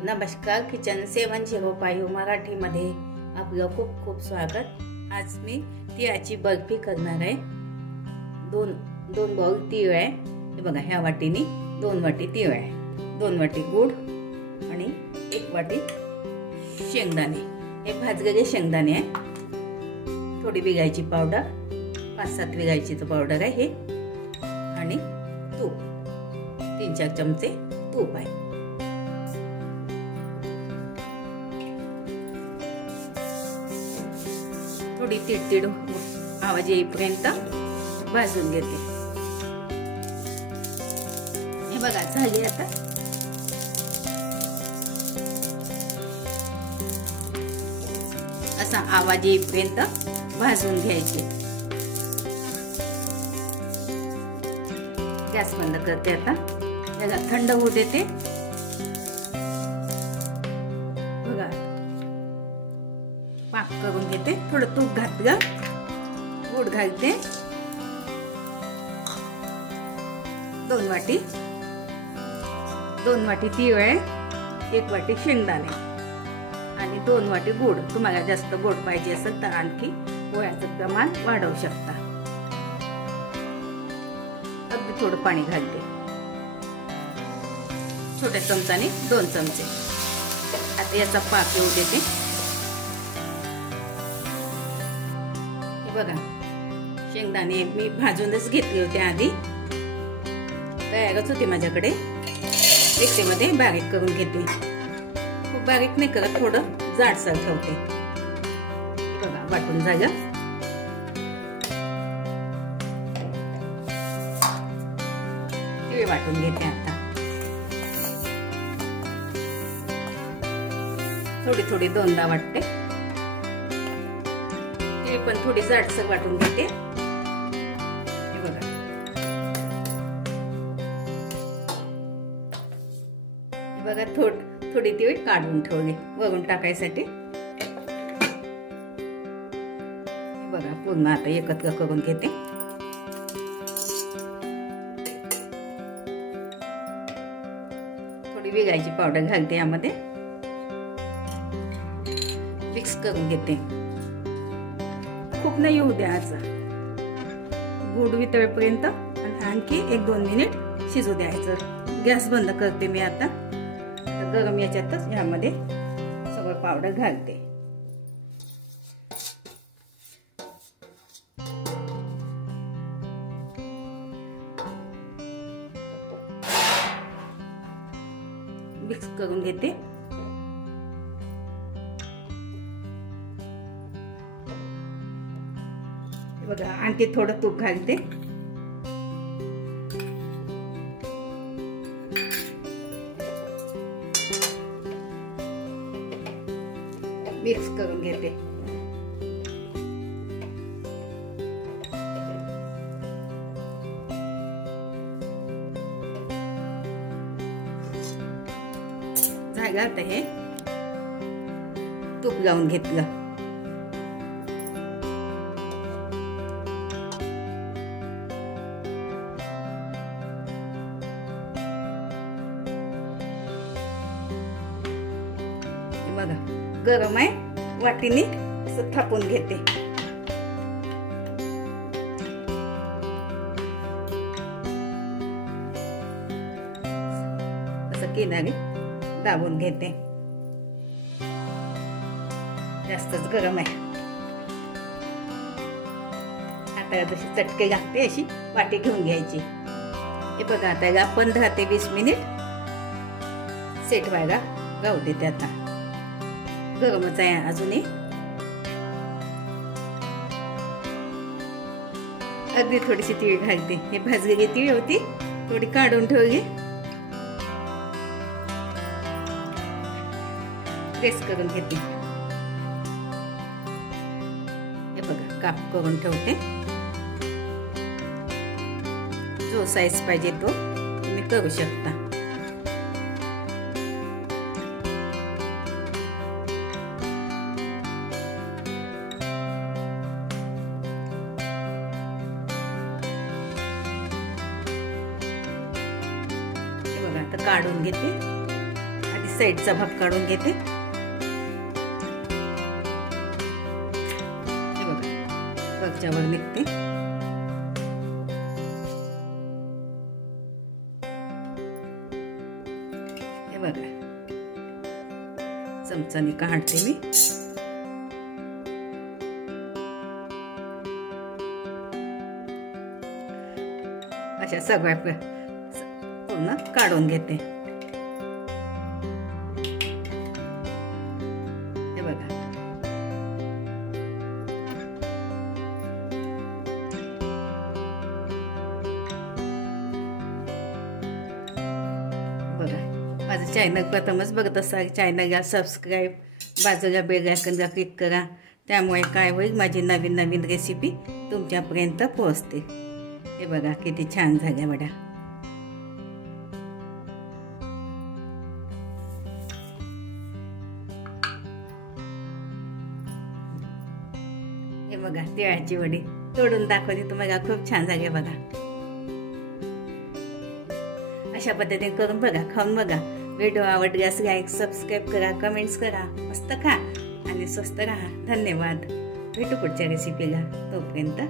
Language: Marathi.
नमस्कार, किचन 705 मराठीमध्ये आपलं खूप खूप स्वागत। आज मी तिळाची बर्फी करणार आहे। दोन बाउल तीळ आहे। हे बघा, ह्या वाटीने 2 वाटी तीळ आहे, 2 वाटी गूळ आणि 1 वाटी शेंगदाणे। हे भाजलेले शेंगदाणे आहे। थोडी विलायची पावडर, 5-7 विलायचीचं पावडर आहे हे, आणि तूप 3-4 चमचे तूप आहे। थोडी तिडतिड आवाज येईपर्यंत भाजून घेते। हे बघा, झाली आता। असा आवाज येईपर्यंत भाजून घ्यायचे। गॅस बंद करते आता। याला थंड होऊ देते। बघा, पाक करून घेते। थोडं तूप घातलं, गूळ घालते, 2 वाटी तीळ आहे, 1 वाटी शेंगदाणे आणि 2 वाटी गूळ। तुम्हाला जास्त गोड पाहिजे असेल तर आणखी पोह्याचं प्रमाण वाढवू शकता। अगदी थोडं पाणी घालते, छोट्या चमचाने 2 चमचे। आता याचा पाक येऊ देते। बघा, शेंगदाणे मी भाजूनच घेतले होते आधी, तयारच होते माझ्याकडे। मिक्सीमध्ये बारीक करून घेते। खूप बारीक नाही करत, थोडं जाडसर ठेवते। बघा, वाटून झालं। तीळ वाटून घेते आता। थोडी दोनदा वाटते। तीळ पण थोडी जाडसर वाटून घेते। हे बघा, थोडी तीळ काढून ठेवली वरून टाकायसाठी। बघा, पूर्ण आता एकत्र करून घेते। थोडी विलायची पावडर घालते यामध्ये, मिक्स करून घेते। खूप नाही येऊ द्यायचा, गूळ वितळेपर्यंत आणखी 1-2 मिनिट शिजू द्यायचं। गॅस बंद करते मी आता। गरम याच्यातच ह्यामध्ये सगळं पावडर घालते। मिक्स करून घेते। बघा, आणखी थोडं तूप घालते। मिक्स करून घेते। झालं आता हे। तूप लावून घेतलं। बघा, गरम आहे, वाटीने असं थापून घेते। असं किनारी दाबून घेते। जास्तच गरम आहे। आता जशी चटके लागते अशी वाटी घेऊन घ्यायची। हे बघा, आता याला 15 ते 20 मिनिट सेट व्हायला राहू देते। आता गरमच आहे अजूनही। अगदी थोडीशी तीळ घालते। हे भाजलेली तीळ होती, थोडी काढून ठेवली, प्रेस करून घेते। हे बघा, काप करून ठेवते। जो साईज पाहिजे तो तुम्ही करू शकता। काढून घेते। आधी साईडचा भाग काढून घेते। हे बघा वरच्या वर निघते। हे बघा चमचाने काढते मी। अशा सगळ्या पूर्ण काढून घेते। हे बघा माझं चॅनल प्रथमच बघत असाल चॅनलला सबस्क्राईब, बाजूला बेल आयकॉनला क्लिक करा, त्यामुळे काय होईल माझी नवीन नवीन रेसिपी तुमच्यापर्यंत पोहोचते। हे बघा किती छान झाल्या वड्या। हे बघा तिळाची वडी तोडून दाखवली तुम्हाला, खूप छान झाली बघा। अशा पद्धतीने करून बघा, खाऊन बघा। व्हिडिओ आवडल्यास लाईक, सबस्क्राईब करा, कमेंट्स करा, मस्त खा आणि स्वस्त राहा। धन्यवाद। भेटू पुढच्या रेसिपीला, तोपर्यंत